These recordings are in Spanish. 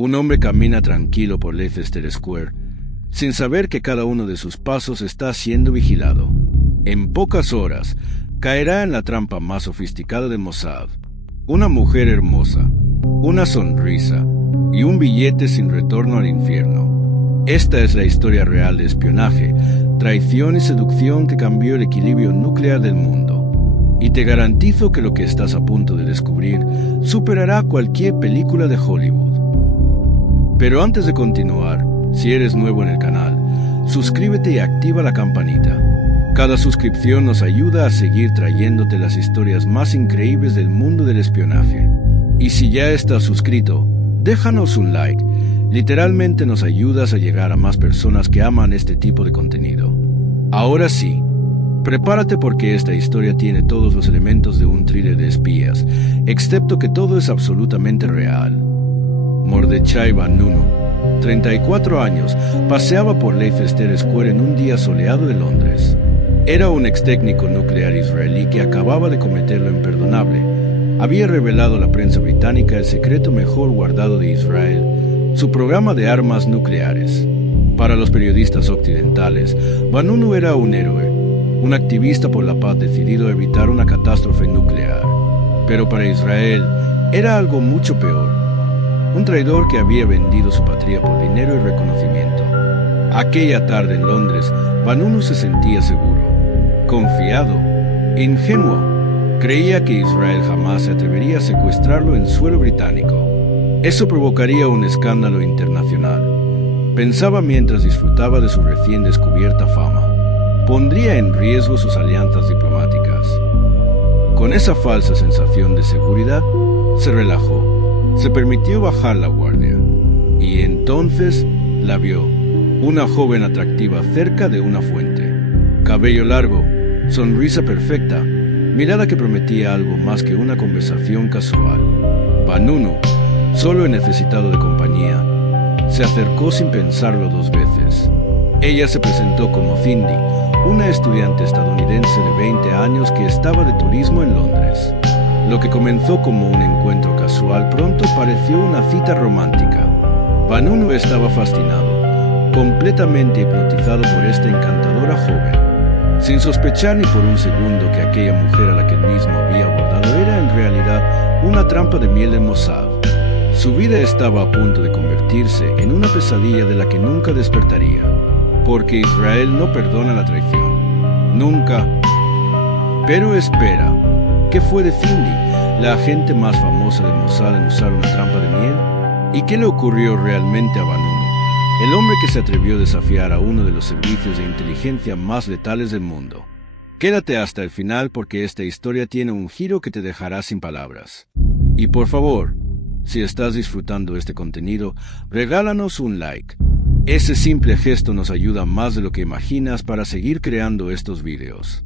Un hombre camina tranquilo por Leicester Square, sin saber que cada uno de sus pasos está siendo vigilado. En pocas horas, caerá en la trampa más sofisticada de Mossad. Una mujer hermosa, una sonrisa y un billete sin retorno al infierno. Esta es la historia real de espionaje, traición y seducción que cambió el equilibrio nuclear del mundo. Y te garantizo que lo que estás a punto de descubrir superará cualquier película de Hollywood. Pero antes de continuar, si eres nuevo en el canal, suscríbete y activa la campanita. Cada suscripción nos ayuda a seguir trayéndote las historias más increíbles del mundo del espionaje. Y si ya estás suscrito, déjanos un like. Literalmente nos ayudas a llegar a más personas que aman este tipo de contenido. Ahora sí, prepárate porque esta historia tiene todos los elementos de un thriller de espías, excepto que todo es absolutamente real. Mordechai Vanunu, 34 años, paseaba por Leicester Square en un día soleado de Londres. Era un ex técnico nuclear israelí que acababa de cometer lo imperdonable. Había revelado a la prensa británica el secreto mejor guardado de Israel, su programa de armas nucleares. Para los periodistas occidentales, Vanunu era un héroe, un activista por la paz decidido a evitar una catástrofe nuclear. Pero para Israel, era algo mucho peor. Un traidor que había vendido su patria por dinero y reconocimiento. Aquella tarde en Londres, Vanunu se sentía seguro, confiado, ingenuo. Creía que Israel jamás se atrevería a secuestrarlo en suelo británico. Eso provocaría un escándalo internacional. Pensaba mientras disfrutaba de su recién descubierta fama. Pondría en riesgo sus alianzas diplomáticas. Con esa falsa sensación de seguridad, se relajó. Se permitió bajar la guardia. Y entonces la vio, una joven atractiva cerca de una fuente. Cabello largo, sonrisa perfecta, mirada que prometía algo más que una conversación casual. Vanunu, solo y necesitado de compañía, se acercó sin pensarlo dos veces. Ella se presentó como Cindy, una estudiante estadounidense de 20 años que estaba de turismo en Londres. Lo que comenzó como un encuentro casual pronto pareció una cita romántica. Vanunu estaba fascinado, completamente hipnotizado por esta encantadora joven, sin sospechar ni por un segundo que aquella mujer a la que él mismo había abordado era en realidad una trampa de miel de Mossad. Su vida estaba a punto de convertirse en una pesadilla de la que nunca despertaría, porque Israel no perdona la traición. Nunca. Pero espera, ¿qué fue de Cindy, la agente más famosa de Mossad en usar una trampa de miel? ¿Y qué le ocurrió realmente a Vanunu, el hombre que se atrevió a desafiar a uno de los servicios de inteligencia más letales del mundo? Quédate hasta el final porque esta historia tiene un giro que te dejará sin palabras. Y por favor, si estás disfrutando este contenido, regálanos un like. Ese simple gesto nos ayuda más de lo que imaginas para seguir creando estos videos.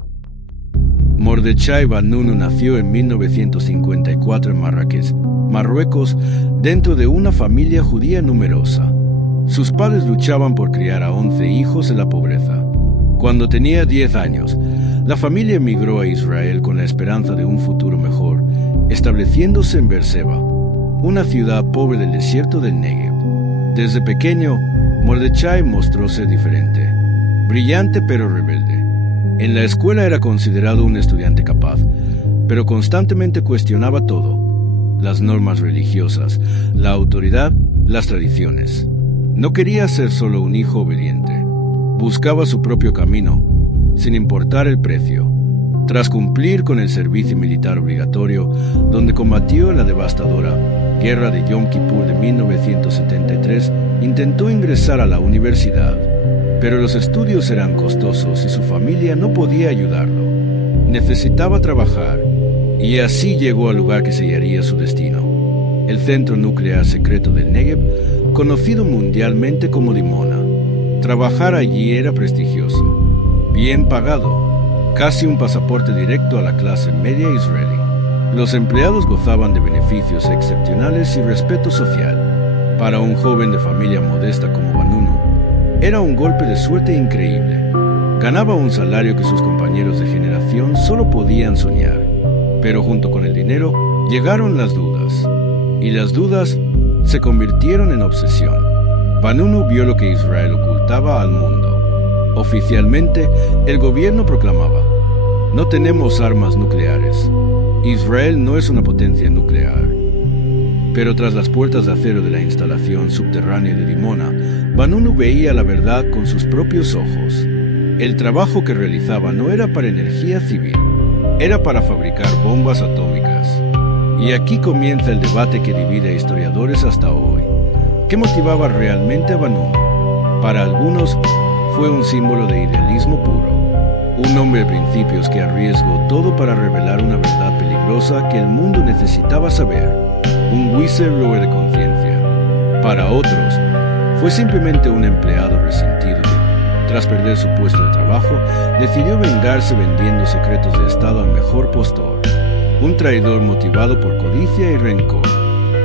Mordechai Vanunu nació en 1954 en Marrakech, Marruecos, dentro de una familia judía numerosa. Sus padres luchaban por criar a 11 hijos en la pobreza. Cuando tenía 10 años, la familia emigró a Israel con la esperanza de un futuro mejor, estableciéndose en Beerseba, una ciudad pobre del desierto del Negev. Desde pequeño, Mordechai mostró ser diferente, brillante pero rebelde. En la escuela era considerado un estudiante capaz, pero constantemente cuestionaba todo: las normas religiosas, la autoridad, las tradiciones. No quería ser solo un hijo obediente. Buscaba su propio camino, sin importar el precio. Tras cumplir con el servicio militar obligatorio, donde combatió la devastadora Guerra de Yom Kippur de 1973, intentó ingresar a la universidad, pero los estudios eran costosos y su familia no podía ayudarlo. Necesitaba trabajar, y así llegó al lugar que sellaría su destino: el centro nuclear secreto del Negev, conocido mundialmente como Dimona. Trabajar allí era prestigioso, bien pagado, casi un pasaporte directo a la clase media israelí. Los empleados gozaban de beneficios excepcionales y respeto social. Para un joven de familia modesta como Vanunu, era un golpe de suerte increíble. Ganaba un salario que sus compañeros de generación solo podían soñar. Pero junto con el dinero, llegaron las dudas. Y las dudas se convirtieron en obsesión. Vanunu vio lo que Israel ocultaba al mundo. Oficialmente, el gobierno proclamaba: no tenemos armas nucleares. Israel no es una potencia nuclear. Pero tras las puertas de acero de la instalación subterránea de Dimona, Vanunu veía la verdad con sus propios ojos. El trabajo que realizaba no era para energía civil, era para fabricar bombas atómicas. Y aquí comienza el debate que divide a historiadores hasta hoy. ¿Qué motivaba realmente a Vanunu? Para algunos, fue un símbolo de idealismo puro. Un hombre de principios que arriesgó todo para revelar una verdad peligrosa que el mundo necesitaba saber. Un whistleblower de conciencia. Para otros, fue simplemente un empleado resentido que, tras perder su puesto de trabajo, decidió vengarse vendiendo secretos de Estado al mejor postor. Un traidor motivado por codicia y rencor.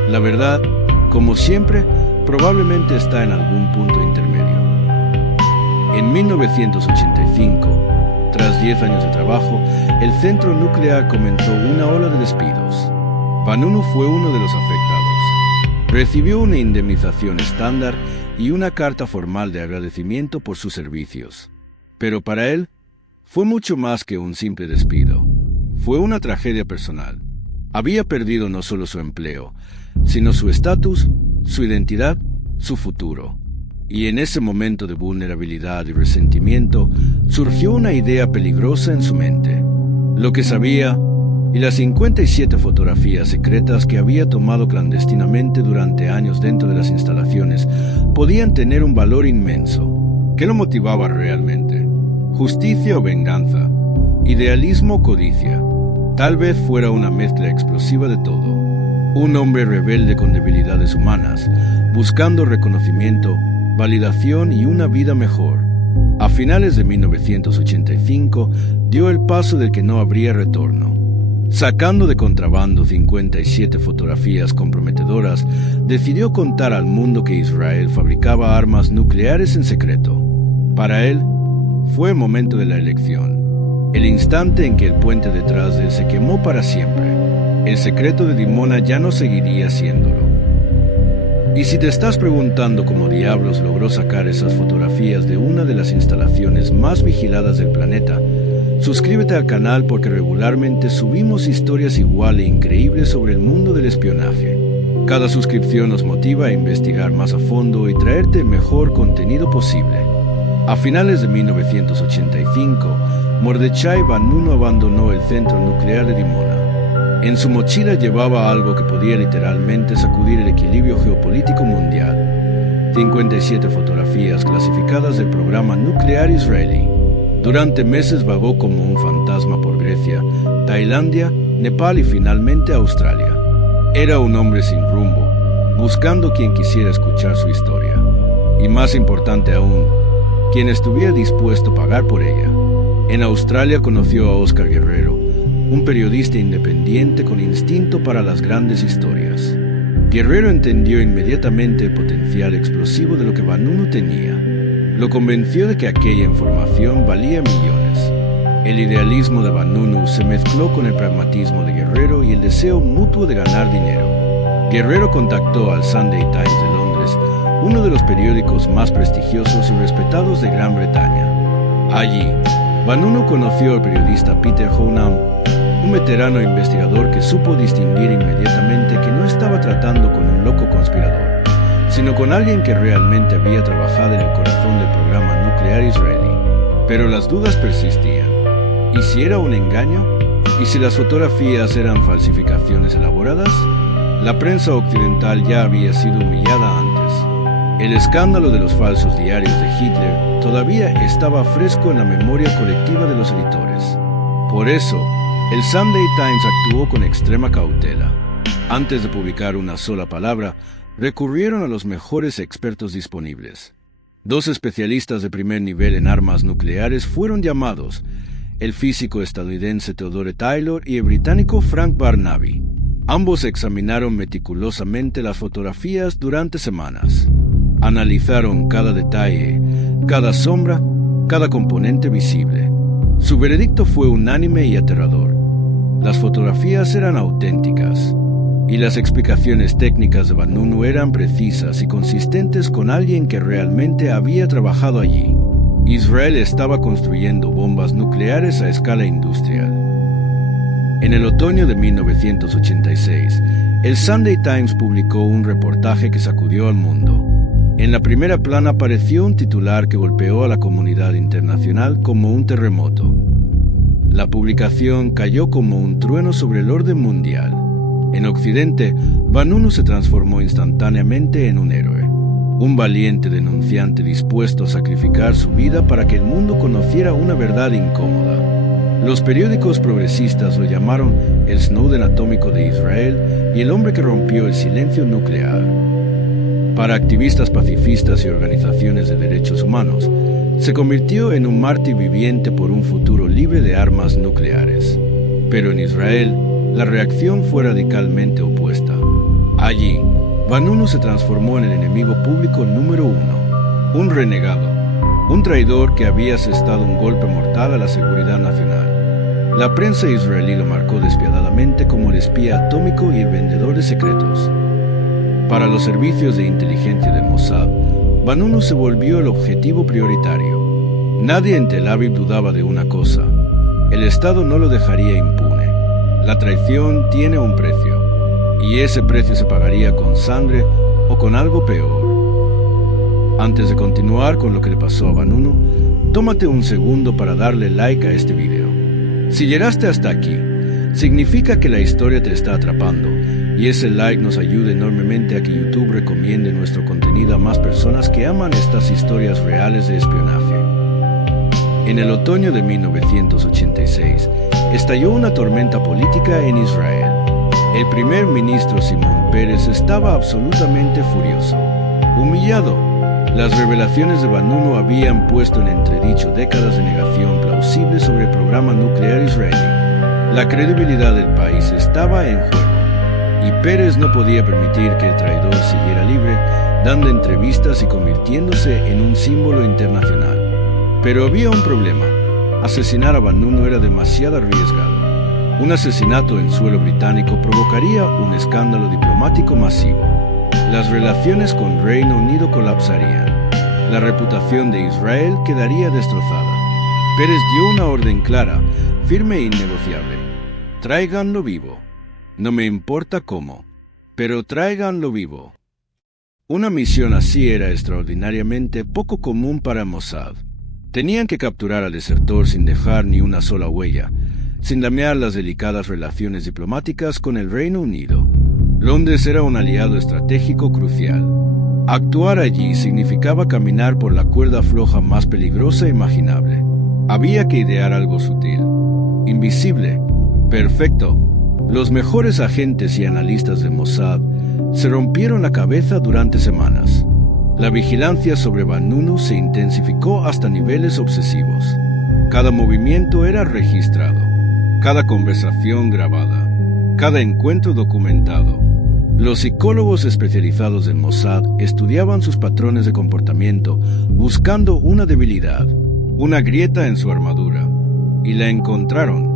La verdad, como siempre, probablemente está en algún punto intermedio. En 1985, tras 10 años de trabajo, el centro nuclear comenzó una ola de despidos. Vanunu fue uno de los afectados. Recibió una indemnización estándar y una carta formal de agradecimiento por sus servicios. Pero para él, fue mucho más que un simple despido. Fue una tragedia personal. Había perdido no solo su empleo, sino su estatus, su identidad, su futuro. Y en ese momento de vulnerabilidad y resentimiento, surgió una idea peligrosa en su mente. Lo que sabía y las 57 fotografías secretas que había tomado clandestinamente durante años dentro de las instalaciones podían tener un valor inmenso. ¿Qué lo motivaba realmente? ¿Justicia o venganza? ¿Idealismo o codicia? Tal vez fuera una mezcla explosiva de todo. Un hombre rebelde con debilidades humanas, buscando reconocimiento, validación y una vida mejor. A finales de 1985, dio el paso del que no habría retorno. Sacando de contrabando 57 fotografías comprometedoras, decidió contar al mundo que Israel fabricaba armas nucleares en secreto. Para él, fue el momento de la elección. El instante en que el puente detrás de él se quemó para siempre. El secreto de Dimona ya no seguiría siéndolo. Y si te estás preguntando cómo diablos logró sacar esas fotografías de una de las instalaciones más vigiladas del planeta, suscríbete al canal porque regularmente subimos historias igual e increíbles sobre el mundo del espionaje. Cada suscripción nos motiva a investigar más a fondo y traerte el mejor contenido posible. A finales de 1985, Mordechai Vanunu abandonó el centro nuclear de Dimona. En su mochila llevaba algo que podía literalmente sacudir el equilibrio geopolítico mundial. 57 fotografías clasificadas del programa nuclear israelí. Durante meses vagó como un fantasma por Grecia, Tailandia, Nepal y finalmente Australia. Era un hombre sin rumbo, buscando quien quisiera escuchar su historia. Y más importante aún, quien estuviera dispuesto a pagar por ella. En Australia conoció a Oscar Guerrero, un periodista independiente con instinto para las grandes historias. Guerrero entendió inmediatamente el potencial explosivo de lo que Vanunu tenía. Lo convenció de que aquella información valía millones. El idealismo de Vanunu se mezcló con el pragmatismo de Guerrero y el deseo mutuo de ganar dinero. Guerrero contactó al Sunday Times de Londres, uno de los periódicos más prestigiosos y respetados de Gran Bretaña. Allí, Vanunu conoció al periodista Peter Honam, un veterano investigador que supo distinguir inmediatamente que no estaba tratando con un loco conspirador, sino con alguien que realmente había trabajado en el corazón del programa nuclear israelí. Pero las dudas persistían. ¿Y si era un engaño? ¿Y si las fotografías eran falsificaciones elaboradas? La prensa occidental ya había sido humillada antes. El escándalo de los falsos diarios de Hitler todavía estaba fresco en la memoria colectiva de los editores. Por eso, el Sunday Times actuó con extrema cautela. Antes de publicar una sola palabra, recurrieron a los mejores expertos disponibles. 2 especialistas de primer nivel en armas nucleares fueron llamados, el físico estadounidense Theodore Taylor y el británico Frank Barnaby. Ambos examinaron meticulosamente las fotografías durante semanas. Analizaron cada detalle, cada sombra, cada componente visible. Su veredicto fue unánime y aterrador. Las fotografías eran auténticas. y las explicaciones técnicas de Vanunu eran precisas y consistentes con alguien que realmente había trabajado allí. Israel estaba construyendo bombas nucleares a escala industrial. En el otoño de 1986, el Sunday Times publicó un reportaje que sacudió al mundo. En la primera plana apareció un titular que golpeó a la comunidad internacional como un terremoto. La publicación cayó como un trueno sobre el orden mundial. En Occidente, Vanunu se transformó instantáneamente en un héroe, un valiente denunciante dispuesto a sacrificar su vida para que el mundo conociera una verdad incómoda. Los periódicos progresistas lo llamaron el Snowden atómico de Israel y el hombre que rompió el silencio nuclear. Para activistas pacifistas y organizaciones de derechos humanos, se convirtió en un mártir viviente por un futuro libre de armas nucleares. Pero en Israel, la reacción fue radicalmente opuesta. Allí, Vanunu se transformó en el enemigo público número 1, un renegado, un traidor que había asestado un golpe mortal a la seguridad nacional. La prensa israelí lo marcó despiadadamente como el espía atómico y el vendedor de secretos. Para los servicios de inteligencia del Mossad, Vanunu se volvió el objetivo prioritario. Nadie en Tel Aviv dudaba de una cosa: el Estado no lo dejaría impune. La traición tiene un precio, y ese precio se pagaría con sangre o con algo peor. Antes de continuar con lo que le pasó a Vanunu, tómate un segundo para darle like a este video. Si llegaste hasta aquí, significa que la historia te está atrapando, y ese like nos ayuda enormemente a que YouTube recomiende nuestro contenido a más personas que aman estas historias reales de espionaje. En el otoño de 1986, estalló una tormenta política en Israel. El primer ministro Simón Peres estaba absolutamente furioso, humillado. Las revelaciones de Vanunu habían puesto en entredicho décadas de negación plausible sobre el programa nuclear israelí. La credibilidad del país estaba en juego, y Peres no podía permitir que el traidor siguiera libre, dando entrevistas y convirtiéndose en un símbolo internacional. Pero había un problema: asesinar a Vanunu era demasiado arriesgado. Un asesinato en suelo británico provocaría un escándalo diplomático masivo. Las relaciones con Reino Unido colapsarían. La reputación de Israel quedaría destrozada. Peres dio una orden clara, firme e innegociable: tráiganlo vivo. No me importa cómo, pero tráiganlo vivo. Una misión así era extraordinariamente poco común para Mossad. Tenían que capturar al desertor sin dejar ni una sola huella, sin dañar las delicadas relaciones diplomáticas con el Reino Unido. Londres era un aliado estratégico crucial. Actuar allí significaba caminar por la cuerda floja más peligrosa imaginable. Había que idear algo sutil, invisible, perfecto. Los mejores agentes y analistas de Mossad se rompieron la cabeza durante semanas. La vigilancia sobre Vanunu se intensificó hasta niveles obsesivos. Cada movimiento era registrado, cada conversación grabada, cada encuentro documentado. Los psicólogos especializados del Mossad estudiaban sus patrones de comportamiento buscando una debilidad, una grieta en su armadura, y la encontraron.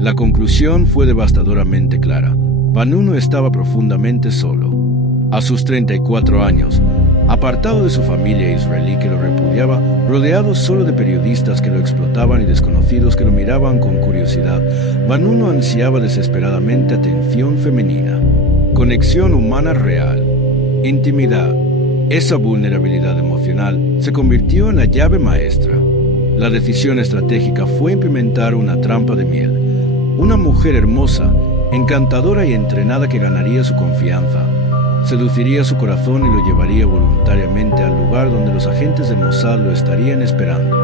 La conclusión fue devastadoramente clara: Vanunu estaba profundamente solo. A sus 34 años, apartado de su familia israelí que lo repudiaba, rodeado solo de periodistas que lo explotaban y desconocidos que lo miraban con curiosidad, Vanunu ansiaba desesperadamente atención femenina, conexión humana real, intimidad. Esa vulnerabilidad emocional se convirtió en la llave maestra. La decisión estratégica fue implementar una trampa de miel. Una mujer hermosa, encantadora y entrenada que ganaría su confianza, seduciría su corazón y lo llevaría voluntariamente al lugar donde los agentes de Mossad lo estarían esperando.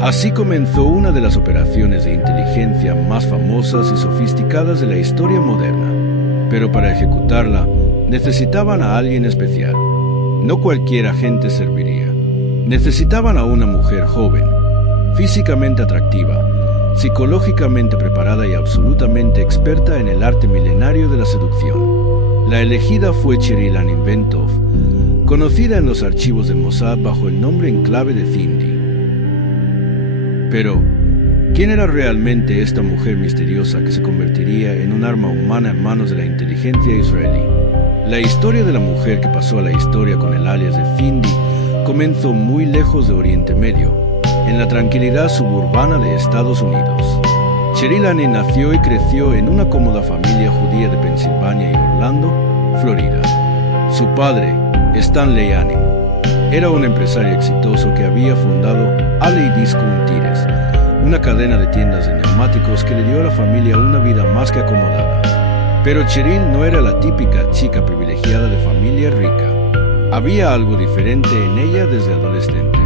Así comenzó una de las operaciones de inteligencia más famosas y sofisticadas de la historia moderna. Pero para ejecutarla, necesitaban a alguien especial. No cualquier agente serviría. Necesitaban a una mujer joven, físicamente atractiva, psicológicamente preparada y absolutamente experta en el arte milenario de la seducción. La elegida fue Cherilan Inventov, conocida en los archivos de Mossad bajo el nombre en clave de Cindy. Pero ¿Quién era realmente esta mujer misteriosa que se convertiría en un arma humana en manos de la inteligencia israelí? La historia de la mujer que pasó a la historia con el alias de Findy comenzó muy lejos de Oriente Medio, en la tranquilidad suburbana de Estados Unidos. Cheryl Annie nació y creció en una cómoda familia judía de Pensilvania y Orlando, Florida. Su padre, Stanley Annie, era un empresario exitoso que había fundado Alley Discount Tires, una cadena de tiendas de neumáticos que le dio a la familia una vida más que acomodada. Pero Cheryl no era la típica chica privilegiada de familia rica. Había algo diferente en ella desde adolescente.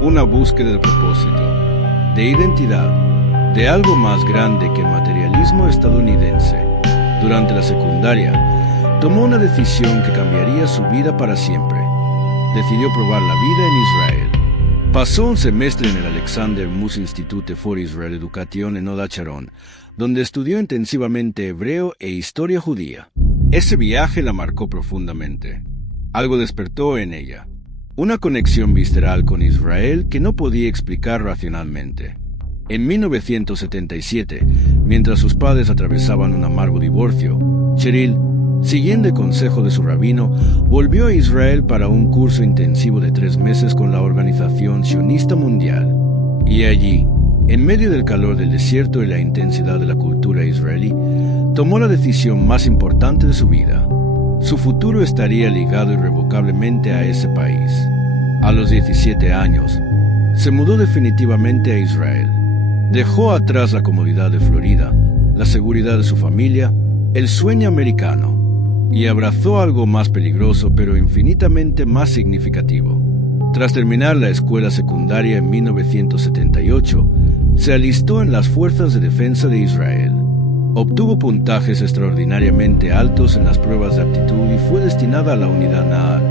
Una búsqueda de propósito, de identidad, de algo más grande que el materialismo estadounidense. Durante la secundaria, tomó una decisión que cambiaría su vida para siempre. Decidió probar la vida en Israel. Pasó un semestre en el Alexander Mus Institute for Israel Education en Oda Sharon, donde estudió intensivamente hebreo e historia judía. Ese viaje la marcó profundamente. Algo despertó en ella, una conexión visceral con Israel que no podía explicar racionalmente. En 1977, mientras sus padres atravesaban un amargo divorcio, Cheryl, siguiendo el consejo de su rabino, volvió a Israel para un curso intensivo de 3 meses con la Organización Sionista Mundial. Y allí, en medio del calor del desierto y la intensidad de la cultura israelí, tomó la decisión más importante de su vida. Su futuro estaría ligado irrevocablemente a ese país. A los 17 años, se mudó definitivamente a Israel. Dejó atrás la comodidad de Florida, la seguridad de su familia, el sueño americano, y abrazó algo más peligroso pero infinitamente más significativo. Tras terminar la escuela secundaria en 1978, se alistó en las Fuerzas de Defensa de Israel. Obtuvo puntajes extraordinariamente altos en las pruebas de aptitud y fue destinada a la Unidad Nahal,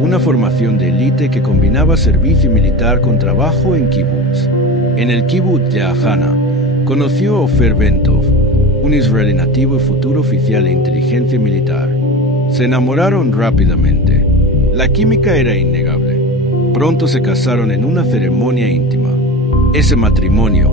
una formación de élite que combinaba servicio militar con trabajo en kibbutz. En el kibbutz de Ahana, conoció a Ofer Bentov, un israelí nativo y futuro oficial de inteligencia militar. Se enamoraron rápidamente. La química era innegable. Pronto se casaron en una ceremonia íntima. Ese matrimonio,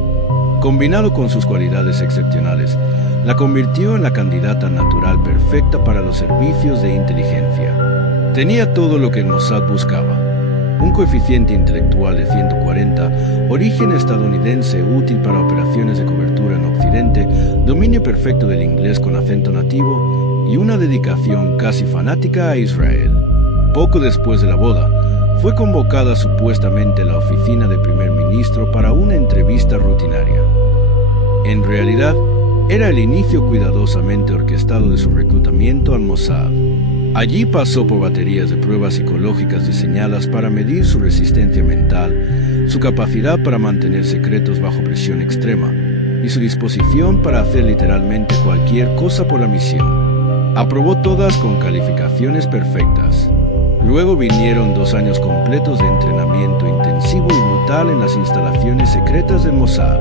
combinado con sus cualidades excepcionales, la convirtió en la candidata natural perfecta para los servicios de inteligencia. Tenía todo lo que el Mossad buscaba: un coeficiente intelectual de 140, origen estadounidense útil para operaciones de cobertura en Occidente, dominio perfecto del inglés con acento nativo y una dedicación casi fanática a Israel. Poco después de la boda, fue convocada supuestamente a la oficina del primer ministro para una entrevista rutinaria. En realidad, era el inicio cuidadosamente orquestado de su reclutamiento al Mossad. Allí pasó por baterías de pruebas psicológicas diseñadas para medir su resistencia mental, su capacidad para mantener secretos bajo presión extrema y su disposición para hacer literalmente cualquier cosa por la misión. Aprobó todas con calificaciones perfectas. Luego vinieron 2 años completos de entrenamiento intensivo y brutal en las instalaciones secretas del Mossad.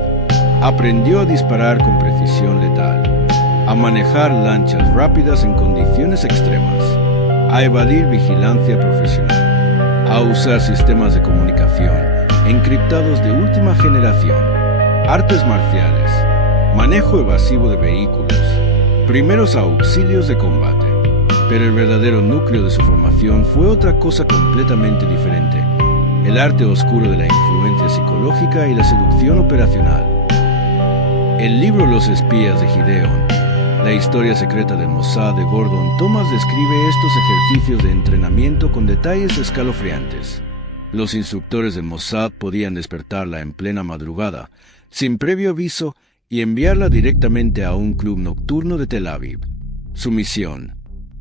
Aprendió a disparar con precisión letal, a manejar lanchas rápidas en condiciones extremas, a evadir vigilancia profesional, a usar sistemas de comunicación encriptados de última generación, artes marciales, manejo evasivo de vehículos, primeros auxilios de combate. Pero el verdadero núcleo de su formación fue otra cosa completamente diferente: el arte oscuro de la influencia psicológica y la seducción operacional. El libro Los espías de Gideon, la historia secreta del Mossad de Gordon Thomas, describe estos ejercicios de entrenamiento con detalles escalofriantes. Los instructores del Mossad podían despertarla en plena madrugada, sin previo aviso, y enviarla directamente a un club nocturno de Tel Aviv. Su misión: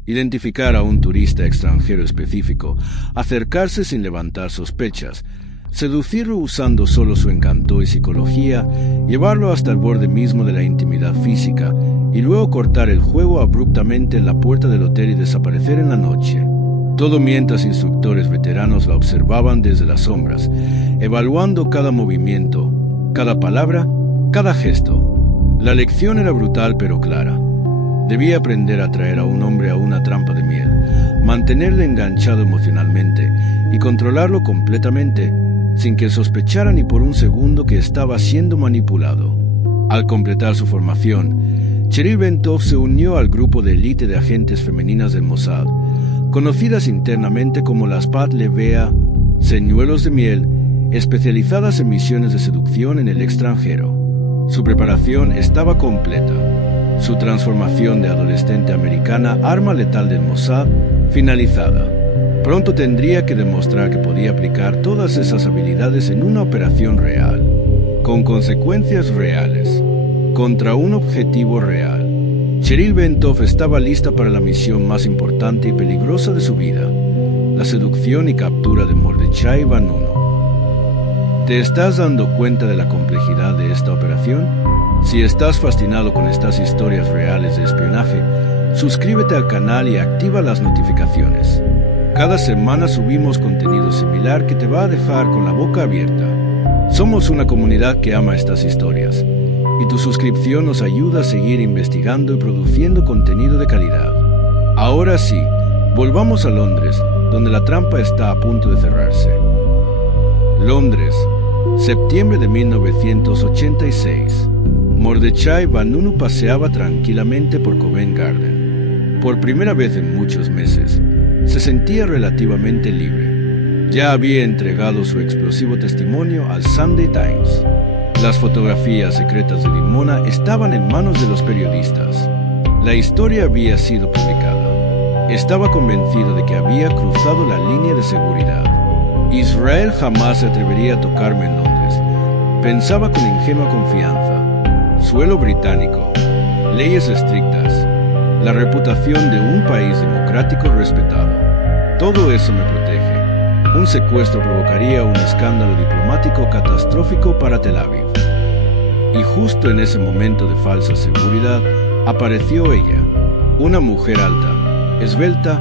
identificar a un turista extranjero específico, acercarse sin levantar sospechas, seducirlo usando solo su encanto y psicología, llevarlo hasta el borde mismo de la intimidad física y luego cortar el juego abruptamente en la puerta del hotel y desaparecer en la noche. Todo mientras instructores veteranos la observaban desde las sombras, evaluando cada movimiento, cada palabra, cada gesto. La lección era brutal pero clara. Debía aprender a atraer a un hombre a una trampa de miel, mantenerle enganchado emocionalmente y controlarlo completamente, sin que sospechara ni por un segundo que estaba siendo manipulado. Al completar su formación, Cheryl Ventov se unió al grupo de élite de agentes femeninas del Mossad, conocidas internamente como las Pat Levea, señuelos de miel, especializadas en misiones de seducción en el extranjero. Su preparación estaba completa. Su transformación de adolescente americana arma letal del Mossad finalizada. Pronto tendría que demostrar que podía aplicar todas esas habilidades en una operación real, con consecuencias reales, contra un objetivo real. Cheryl Ventov estaba lista para la misión más importante y peligrosa de su vida, la seducción y captura de Mordechai Vanunu. ¿Te estás dando cuenta de la complejidad de esta operación? Si estás fascinado con estas historias reales de espionaje, suscríbete al canal y activa las notificaciones. Cada semana subimos contenido similar que te va a dejar con la boca abierta. Somos una comunidad que ama estas historias, y tu suscripción nos ayuda a seguir investigando y produciendo contenido de calidad. Ahora sí, volvamos a Londres, donde la trampa está a punto de cerrarse. Londres, septiembre de 1986. Mordechai Vanunu paseaba tranquilamente por Covent Garden. Por primera vez en muchos meses, se sentía relativamente libre. Ya había entregado su explosivo testimonio al Sunday Times. Las fotografías secretas de Dimona estaban en manos de los periodistas. La historia había sido publicada. Estaba convencido de que había cruzado la línea de seguridad. Israel jamás se atrevería a tocarme en Londres, pensaba con ingenua confianza. Suelo británico, leyes estrictas, la reputación de un país democrático respetado. Todo eso me protege. Un secuestro provocaría un escándalo diplomático catastrófico para Tel Aviv. Y justo en ese momento de falsa seguridad, apareció ella, una mujer alta, esbelta,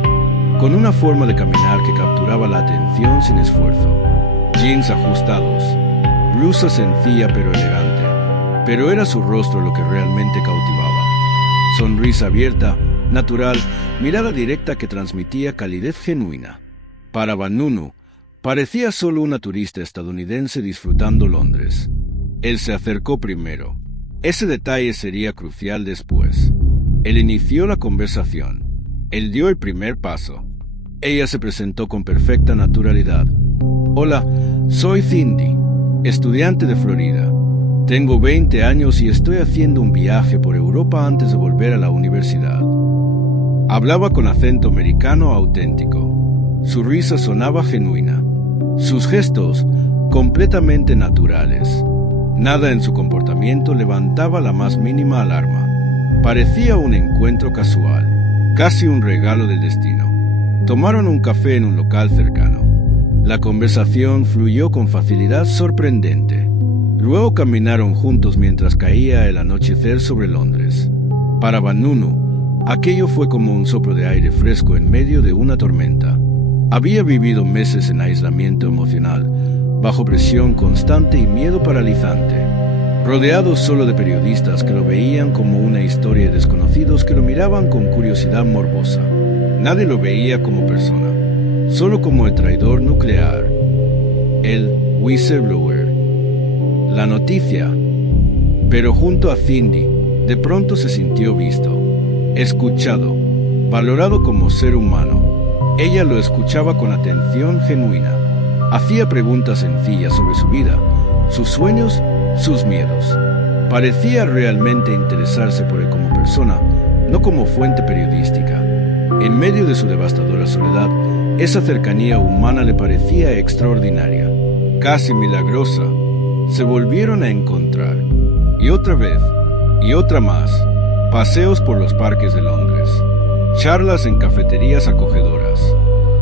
con una forma de caminar que capturaba la atención sin esfuerzo. Jeans ajustados, blusa sencilla pero elegante. Pero era su rostro lo que realmente cautivaba. Sonrisa abierta, natural, mirada directa que transmitía calidez genuina. Para Vanunu, parecía solo una turista estadounidense disfrutando Londres. Él se acercó primero. Ese detalle sería crucial después. Él inició la conversación. Él dio el primer paso. Ella se presentó con perfecta naturalidad. Hola, soy Cindy, estudiante de Florida. Tengo 20 años y estoy haciendo un viaje por Europa antes de volver a la universidad. Hablaba con acento americano auténtico. Su risa sonaba genuina. Sus gestos completamente naturales. Nada en su comportamiento levantaba la más mínima alarma. Parecía un encuentro casual, casi un regalo del destino. Tomaron un café en un local cercano. La conversación fluyó con facilidad sorprendente. Luego caminaron juntos mientras caía el anochecer sobre Londres. Para Vanunu, aquello fue como un soplo de aire fresco en medio de una tormenta. Había vivido meses en aislamiento emocional, bajo presión constante y miedo paralizante, rodeado solo de periodistas que lo veían como una historia de desconocidos que lo miraban con curiosidad morbosa. Nadie lo veía como persona, solo como el traidor nuclear, el whistleblower. La noticia. Pero junto a Cindy, de pronto se sintió visto, escuchado, valorado como ser humano. Ella lo escuchaba con atención genuina. Hacía preguntas sencillas sobre su vida, sus sueños, sus miedos. Parecía realmente interesarse por él como persona, no como fuente periodística. En medio de su devastadora soledad, esa cercanía humana le parecía extraordinaria, casi milagrosa. Se volvieron a encontrar, y otra vez, y otra más, paseos por los parques de Londres, charlas en cafeterías acogedoras,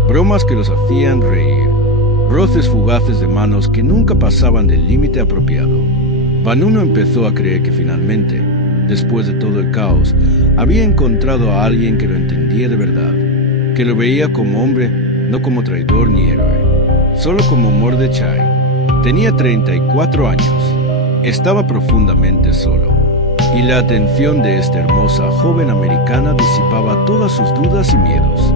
bromas que los hacían reír, roces fugaces de manos que nunca pasaban del límite apropiado. Vanunu empezó a creer que finalmente, después de todo el caos, había encontrado a alguien que lo entendía de verdad, que lo veía como hombre, no como traidor ni héroe, solo como Mordechai. Tenía 34 años, estaba profundamente solo, y la atención de esta hermosa joven americana disipaba todas sus dudas y miedos.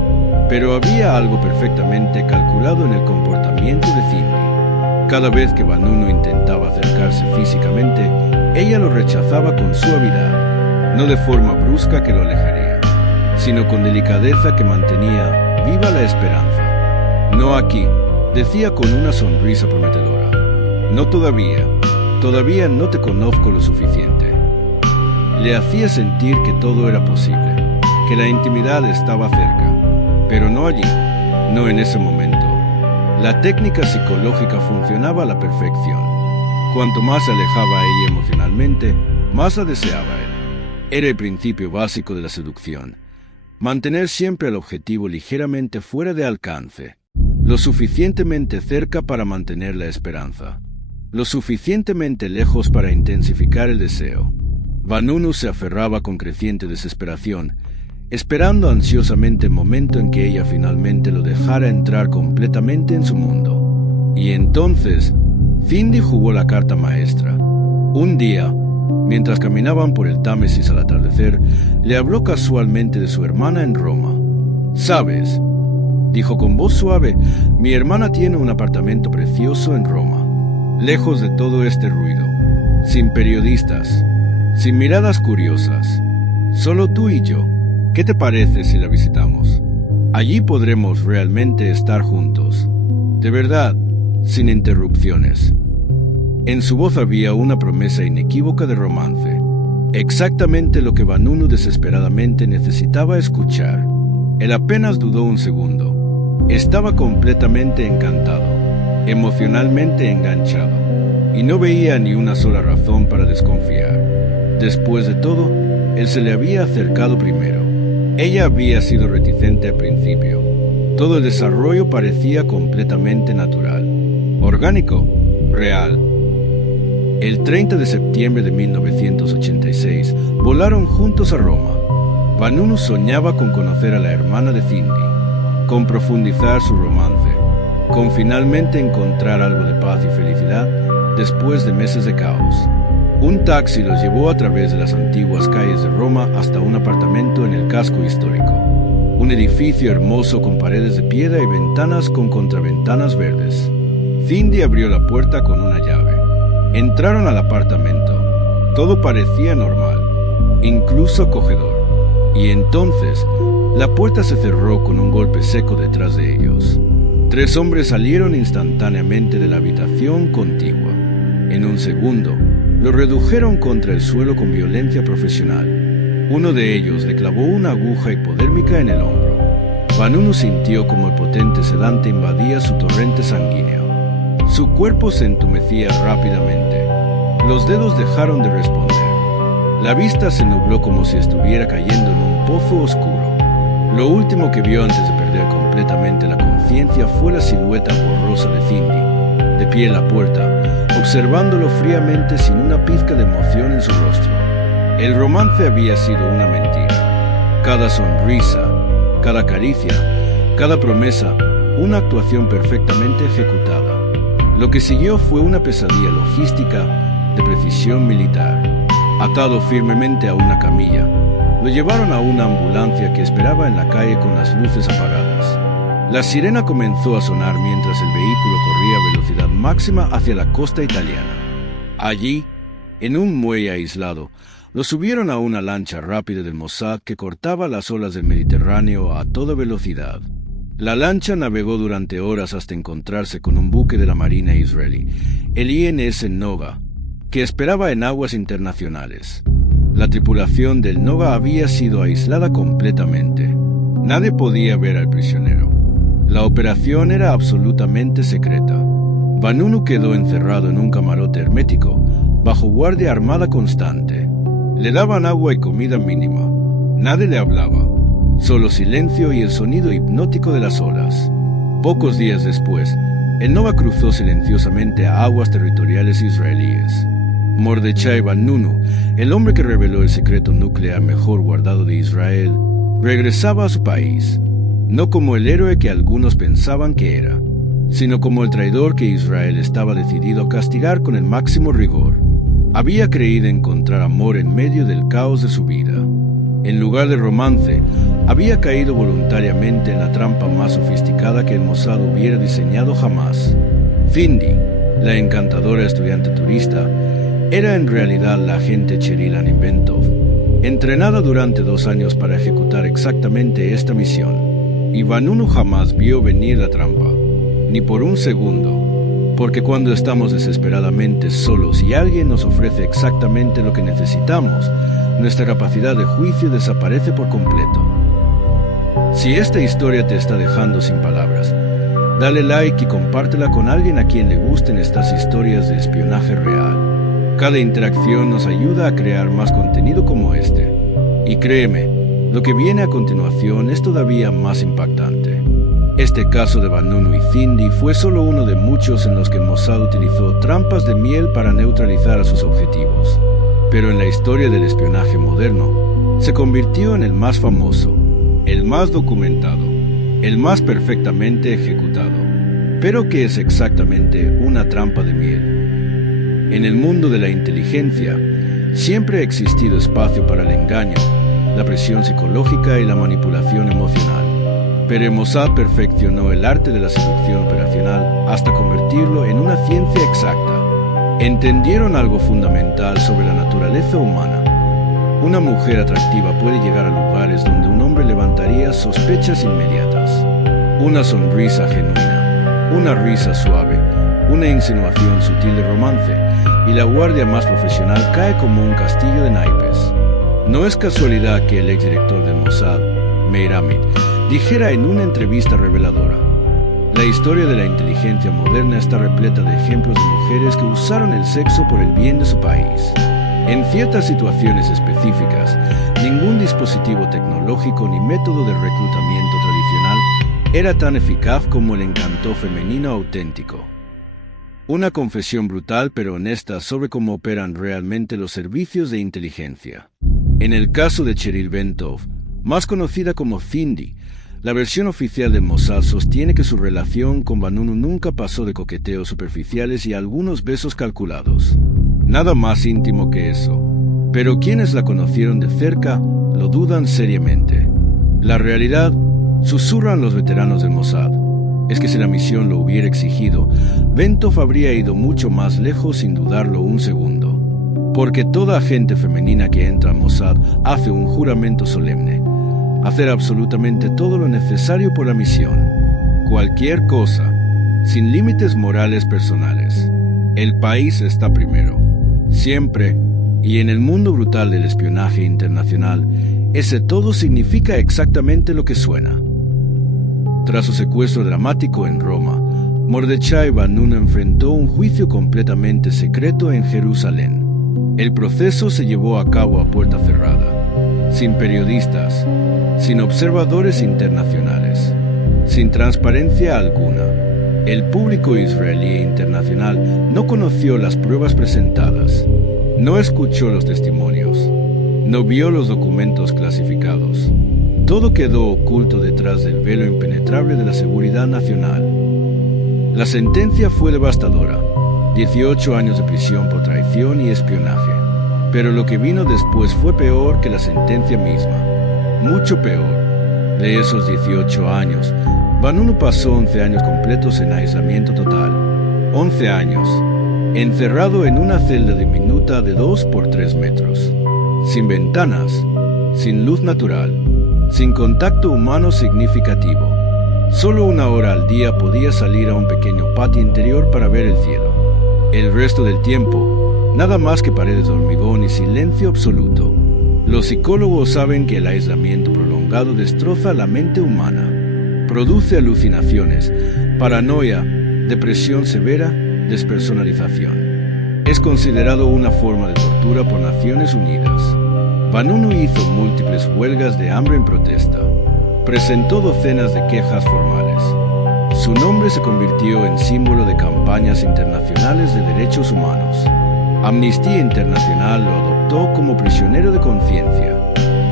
Pero había algo perfectamente calculado en el comportamiento de Cindy. Cada vez que Vanunu intentaba acercarse físicamente, ella lo rechazaba con suavidad, no de forma brusca que lo alejaría, sino con delicadeza que mantenía viva la esperanza. «No aquí», decía con una sonrisa prometedora. «No todavía. Todavía no te conozco lo suficiente». Le hacía sentir que todo era posible, que la intimidad estaba cerca, pero no allí, no en ese momento. La técnica psicológica funcionaba a la perfección. Cuanto más se alejaba ella emocionalmente, más la deseaba él. Era el principio básico de la seducción. Mantener siempre el objetivo ligeramente fuera de alcance, lo suficientemente cerca para mantener la esperanza, lo suficientemente lejos para intensificar el deseo. Vanunu se aferraba con creciente desesperación, esperando ansiosamente el momento en que ella finalmente lo dejara entrar completamente en su mundo. Y entonces, Cindy jugó la carta maestra. Un día, mientras caminaban por el Támesis al atardecer, le habló casualmente de su hermana en Roma. «¿Sabes?», dijo con voz suave, «mi hermana tiene un apartamento precioso en Roma, lejos de todo este ruido, sin periodistas, sin miradas curiosas, solo tú y yo. ¿Qué te parece si la visitamos? Allí podremos realmente estar juntos, de verdad, sin interrupciones». En su voz había una promesa inequívoca de romance, exactamente lo que Vanunu desesperadamente necesitaba escuchar. Él apenas dudó un segundo. Estaba completamente encantado, emocionalmente enganchado, y no veía ni una sola razón para desconfiar. Después de todo, él se le había acercado primero. Ella había sido reticente al principio. Todo el desarrollo parecía completamente natural, orgánico, real. El 30 de septiembre de 1986 volaron juntos a Roma. Vanunu soñaba con conocer a la hermana de Cindy, con profundizar su romance, con finalmente encontrar algo de paz y felicidad después de meses de caos. Un taxi los llevó a través de las antiguas calles de Roma hasta un apartamento en el casco histórico. Un edificio hermoso con paredes de piedra y ventanas con contraventanas verdes. Cindy abrió la puerta con una llave. Entraron al apartamento. Todo parecía normal, incluso acogedor. Y entonces, la puerta se cerró con un golpe seco detrás de ellos. 3 hombres salieron instantáneamente de la habitación contigua. En un segundo, lo redujeron contra el suelo con violencia profesional. Uno de ellos le clavó una aguja hipodérmica en el hombro. Vanunu sintió como el potente sedante invadía su torrente sanguíneo. Su cuerpo se entumecía rápidamente. Los dedos dejaron de responder. La vista se nubló como si estuviera cayendo en un pozo oscuro. Lo último que vio antes de perder completamente la conciencia fue la silueta borrosa de Cindy, de pie en la puerta, observándolo fríamente sin una pizca de emoción en su rostro. El romance había sido una mentira. Cada sonrisa, cada caricia, cada promesa, una actuación perfectamente ejecutada. Lo que siguió fue una pesadilla logística de precisión militar. Atado firmemente a una camilla, lo llevaron a una ambulancia que esperaba en la calle con las luces apagadas. La sirena comenzó a sonar mientras el vehículo corría a velocidad máxima hacia la costa italiana. Allí, en un muelle aislado, lo subieron a una lancha rápida del Mossad que cortaba las olas del Mediterráneo a toda velocidad. La lancha navegó durante horas hasta encontrarse con un buque de la Marina israelí, el INS Noga, que esperaba en aguas internacionales. La tripulación del Noga había sido aislada completamente. Nadie podía ver al prisionero. La operación era absolutamente secreta. Vanunu quedó encerrado en un camarote hermético, bajo guardia armada constante. Le daban agua y comida mínima. Nadie le hablaba. Solo silencio y el sonido hipnótico de las olas. Pocos días después, el Noga cruzó silenciosamente a aguas territoriales israelíes. Mordechai Vanunu, el hombre que reveló el secreto nuclear mejor guardado de Israel, regresaba a su país, no como el héroe que algunos pensaban que era, sino como el traidor que Israel estaba decidido a castigar con el máximo rigor. Había creído encontrar amor en medio del caos de su vida. En lugar de romance, había caído voluntariamente en la trampa más sofisticada que el Mossad hubiera diseñado jamás. Cindy, La encantadora estudiante turista era en realidad la agente Cheryl Ann Inventov, entrenada durante 2 años para ejecutar exactamente esta misión. Y Vanunu jamás vio venir la trampa, ni por un segundo, porque cuando estamos desesperadamente solos y alguien nos ofrece exactamente lo que necesitamos, nuestra capacidad de juicio desaparece por completo. Si esta historia te está dejando sin palabras, dale like y compártela con alguien a quien le gusten estas historias de espionaje real. Cada interacción nos ayuda a crear más contenido como este. Y créeme, lo que viene a continuación es todavía más impactante. Este caso de Vanunu y Cindy fue solo uno de muchos en los que Mossad utilizó trampas de miel para neutralizar a sus objetivos. Pero en la historia del espionaje moderno, se convirtió en el más famoso, el más documentado, el más perfectamente ejecutado. ¿Pero qué es exactamente una trampa de miel? En el mundo de la inteligencia, siempre ha existido espacio para el engaño, la presión psicológica y la manipulación emocional. Pero Mossad perfeccionó el arte de la seducción operacional hasta convertirlo en una ciencia exacta. Entendieron algo fundamental sobre la naturaleza humana. Una mujer atractiva puede llegar a lugares donde un hombre levantaría sospechas inmediatas. Una sonrisa genuina, una risa suave, una insinuación sutil de romance, y la guardia más profesional cae como un castillo de naipes. No es casualidad que el exdirector del Mossad, Meir Amit, dijera en una entrevista reveladora: la historia de la inteligencia moderna está repleta de ejemplos de mujeres que usaron el sexo por el bien de su país. En ciertas situaciones específicas, ningún dispositivo tecnológico ni método de reclutamiento tradicional era tan eficaz como el encanto femenino auténtico. Una confesión brutal pero honesta sobre cómo operan realmente los servicios de inteligencia. En el caso de Cheryl Ventov, más conocida como Cindy, la versión oficial de Mossad sostiene que su relación con Vanunu nunca pasó de coqueteos superficiales y algunos besos calculados. Nada más íntimo que eso. Pero quienes la conocieron de cerca lo dudan seriamente. La realidad, susurran los veteranos del Mossad, es que si la misión lo hubiera exigido, Ventov habría ido mucho más lejos sin dudarlo un segundo. Porque toda agente femenina que entra a Mossad hace un juramento solemne: hacer absolutamente todo lo necesario por la misión. Cualquier cosa, sin límites morales personales. El país está primero. Siempre. Y en el mundo brutal del espionaje internacional, ese todo significa exactamente lo que suena. Tras su secuestro dramático en Roma, Mordechai Vanunu enfrentó un juicio completamente secreto en Jerusalén. El proceso se llevó a cabo a puerta cerrada, sin periodistas, sin observadores internacionales, sin transparencia alguna. El público israelí e internacional no conoció las pruebas presentadas, no escuchó los testimonios, no vio los documentos clasificados. Todo quedó oculto detrás del velo impenetrable de la seguridad nacional. La sentencia fue devastadora: 18 años de prisión por traición y espionaje. Pero lo que vino después fue peor que la sentencia misma, mucho peor. De esos 18 años, Vanunu pasó 11 años completos en aislamiento total. 11 años, encerrado en una celda diminuta de 2 por 3 metros, sin ventanas, sin luz natural, sin contacto humano significativo. Solo 1 hora al día podía salir a un pequeño patio interior para ver el cielo. El resto del tiempo, nada más que paredes de hormigón y silencio absoluto. Los psicólogos saben que el aislamiento prolongado destroza la mente humana. Produce alucinaciones, paranoia, depresión severa, despersonalización. Es considerado una forma de tortura por Naciones Unidas. Vanunu hizo múltiples huelgas de hambre en protesta. Presentó docenas de quejas formales. Su nombre se convirtió en símbolo de campañas internacionales de derechos humanos. Amnistía Internacional lo adoptó como prisionero de conciencia.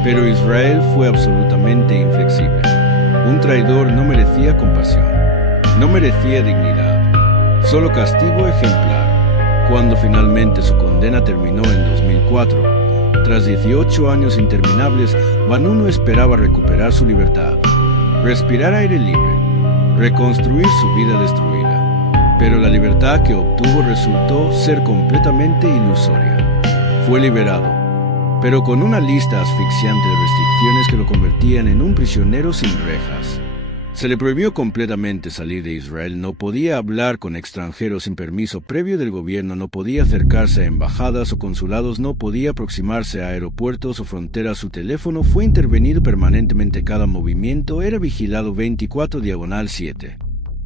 Pero Israel fue absolutamente inflexible. Un traidor no merecía compasión, no merecía dignidad, solo castigo ejemplar. Cuando finalmente su condena terminó en 2004, tras 18 años interminables, Vanunu esperaba recuperar su libertad, respirar aire libre, reconstruir su vida destruida. Pero la libertad que obtuvo resultó ser completamente ilusoria. Fue liberado, pero con una lista asfixiante de restricciones que lo convertían en un prisionero sin rejas. Se le prohibió completamente salir de Israel, no podía hablar con extranjeros sin permiso previo del gobierno, no podía acercarse a embajadas o consulados, no podía aproximarse a aeropuertos o fronteras, su teléfono fue intervenido permanentemente, cada movimiento era vigilado 24/7.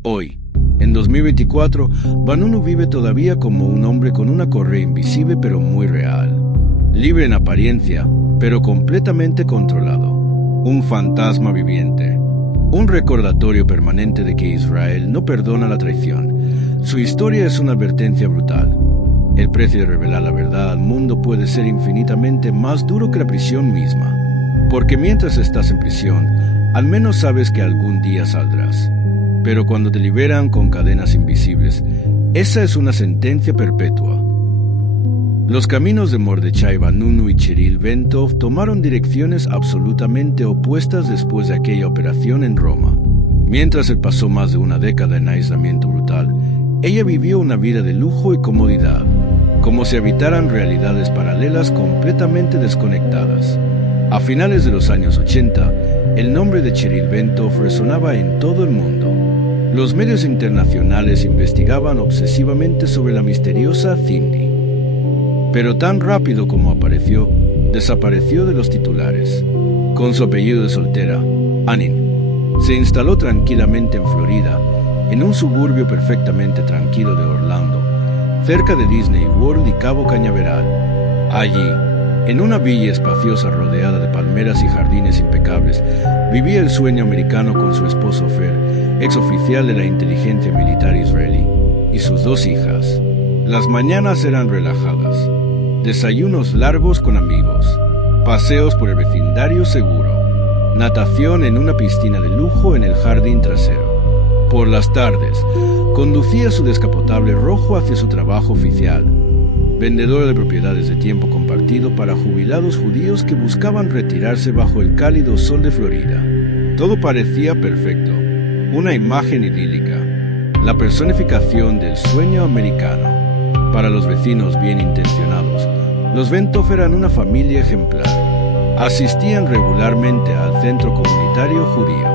Hoy, en 2024, Vanunu vive todavía como un hombre con una correa invisible pero muy real. Libre en apariencia, pero completamente controlado. Un fantasma viviente. Un recordatorio permanente de que Israel no perdona la traición. Su historia es una advertencia brutal. El precio de revelar la verdad al mundo puede ser infinitamente más duro que la prisión misma. Porque mientras estás en prisión, al menos sabes que algún día saldrás. Pero cuando te liberan con cadenas invisibles, esa es una sentencia perpetua. Los caminos de Mordechai Vanunu y Cheril Ventov tomaron direcciones absolutamente opuestas después de aquella operación en Roma. Mientras él pasó más de una década en aislamiento brutal, ella vivió una vida de lujo y comodidad, como si habitaran realidades paralelas completamente desconectadas. A finales de los años 80, el nombre de Cheril Ventov resonaba en todo el mundo. Los medios internacionales investigaban obsesivamente sobre la misteriosa Cindy. Pero tan rápido como apareció, desapareció de los titulares. Con su apellido de soltera, Annin, se instaló tranquilamente en Florida, en un suburbio perfectamente tranquilo de Orlando, cerca de Disney World y Cabo Cañaveral. Allí, en una villa espaciosa rodeada de palmeras y jardines impecables, vivía el sueño americano con su esposo Ofer, exoficial de la inteligencia militar israelí, y sus 2 hijas. Las mañanas eran relajadas. Desayunos largos con amigos, paseos por el vecindario seguro, natación en una piscina de lujo en el jardín trasero. Por las tardes, conducía su descapotable rojo hacia su trabajo oficial, vendedor de propiedades de tiempo compartido para jubilados judíos que buscaban retirarse bajo el cálido sol de Florida. Todo parecía perfecto, una imagen idílica, la personificación del sueño americano. Para los vecinos bien intencionados, los Ventov eran una familia ejemplar. Asistían regularmente al centro comunitario judío.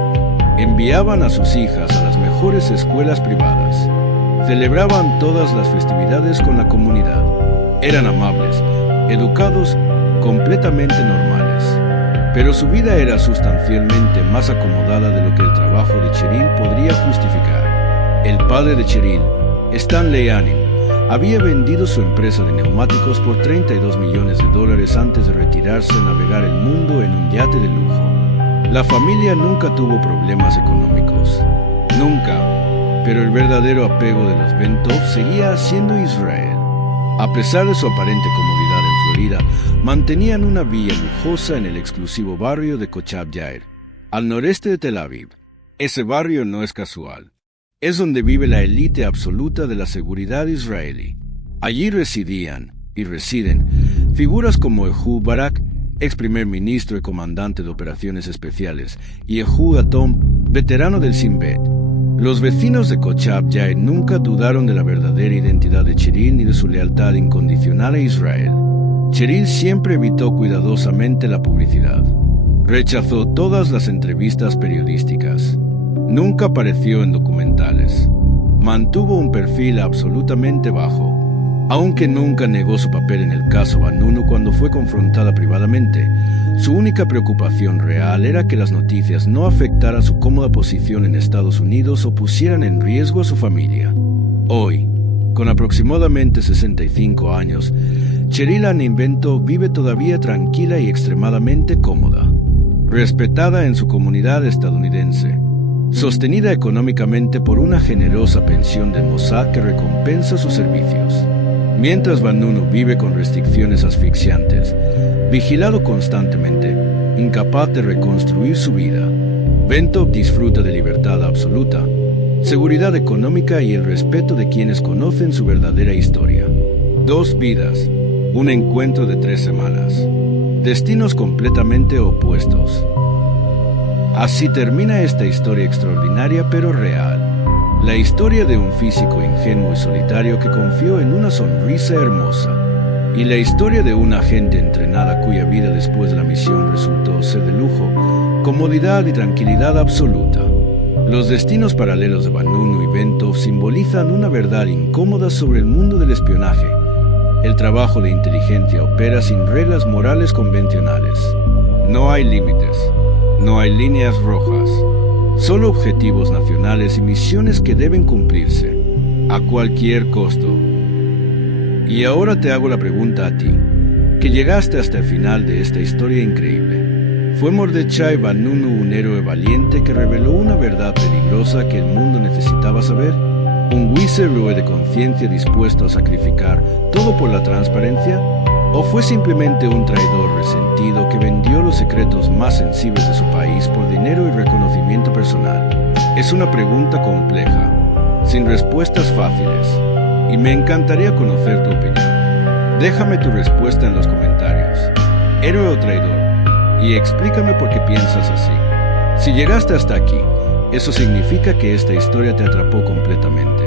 Enviaban a sus hijas a las mejores escuelas privadas. Celebraban todas las festividades con la comunidad. Eran amables, educados, completamente normales. Pero su vida era sustancialmente más acomodada de lo que el trabajo de Cheril podría justificar. El padre de Cheril, Stanley Annin, había vendido su empresa de neumáticos por $32 millones antes de retirarse a navegar el mundo en un yate de lujo. La familia nunca tuvo problemas económicos. Nunca. Pero el verdadero apego de los Ventov seguía siendo Israel. A pesar de su aparente comodidad en Florida, mantenían una villa lujosa en el exclusivo barrio de Kochab Yair, al noreste de Tel Aviv. Ese barrio no es casual. Es donde vive la élite absoluta de la seguridad israelí. Allí residían, y residen, figuras como Ehud Barak, ex primer ministro y comandante de operaciones especiales, y Ehud Atom, veterano del Shin Bet. Los vecinos de Kochab Yair nunca dudaron de la verdadera identidad de Cheril ni de su lealtad incondicional a Israel. Cheril siempre evitó cuidadosamente la publicidad. Rechazó todas las entrevistas periodísticas. Nunca apareció en documentales. Mantuvo un perfil absolutamente bajo. Aunque nunca negó su papel en el caso Vanunu cuando fue confrontada privadamente, su única preocupación real era que las noticias no afectaran su cómoda posición en Estados Unidos o pusieran en riesgo a su familia. Hoy, con aproximadamente 65 años, Cheril Annin Ventov vive todavía tranquila y extremadamente cómoda, respetada en su comunidad estadounidense, sostenida económicamente por una generosa pensión del Mossad que recompensa sus servicios. Mientras Vanunu vive con restricciones asfixiantes, vigilado constantemente, incapaz de reconstruir su vida, Ventov disfruta de libertad absoluta, seguridad económica y el respeto de quienes conocen su verdadera historia. 2 vidas, un encuentro de 3 semanas, destinos completamente opuestos. Así termina esta historia extraordinaria pero real. La historia de un físico ingenuo y solitario que confió en una sonrisa hermosa. Y la historia de una agente entrenada cuya vida después de la misión resultó ser de lujo, comodidad y tranquilidad absoluta. Los destinos paralelos de Vanunu y Ventov simbolizan una verdad incómoda sobre el mundo del espionaje. El trabajo de inteligencia opera sin reglas morales convencionales. No hay límites, no hay líneas rojas, solo objetivos nacionales y misiones que deben cumplirse, a cualquier costo. Y ahora te hago la pregunta a ti, que llegaste hasta el final de esta historia increíble. ¿Fue Mordechai Vanunu un héroe valiente que reveló una verdad peligrosa que el mundo necesitaba saber? ¿Un whistleblower de conciencia dispuesto a sacrificar todo por la transparencia? ¿O fue simplemente un traidor resentido que vendió los secretos más sensibles de su país por dinero y reconocimiento personal? Es una pregunta compleja, sin respuestas fáciles, y me encantaría conocer tu opinión. Déjame tu respuesta en los comentarios. ¿Héroe o traidor? Y explícame por qué piensas así. Si llegaste hasta aquí, eso significa que esta historia te atrapó completamente.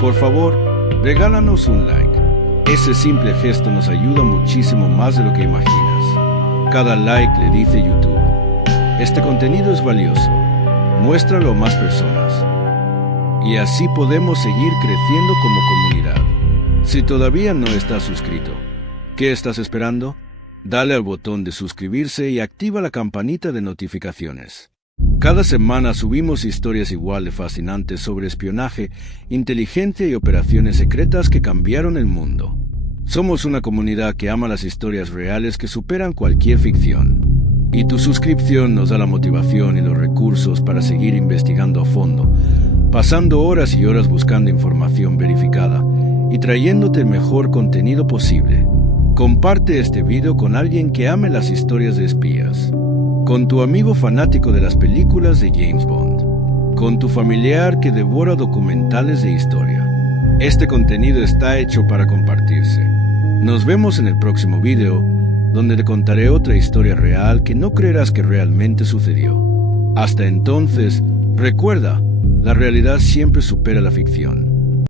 Por favor, regálanos un like. Ese simple gesto nos ayuda muchísimo más de lo que imaginas. Cada like le dice YouTube: este contenido es valioso, muéstralo a más personas. Y así podemos seguir creciendo como comunidad. Si todavía no estás suscrito, ¿qué estás esperando? Dale al botón de suscribirse y activa la campanita de notificaciones. Cada semana subimos historias igual de fascinantes sobre espionaje, inteligencia y operaciones secretas que cambiaron el mundo. Somos una comunidad que ama las historias reales que superan cualquier ficción. Y tu suscripción nos da la motivación y los recursos para seguir investigando a fondo, pasando horas y horas buscando información verificada y trayéndote el mejor contenido posible. Comparte este video con alguien que ame las historias de espías, con tu amigo fanático de las películas de James Bond, con tu familiar que devora documentales de historia. Este contenido está hecho para compartirse. Nos vemos en el próximo video, donde te contaré otra historia real que no creerás que realmente sucedió. Hasta entonces, recuerda, la realidad siempre supera la ficción.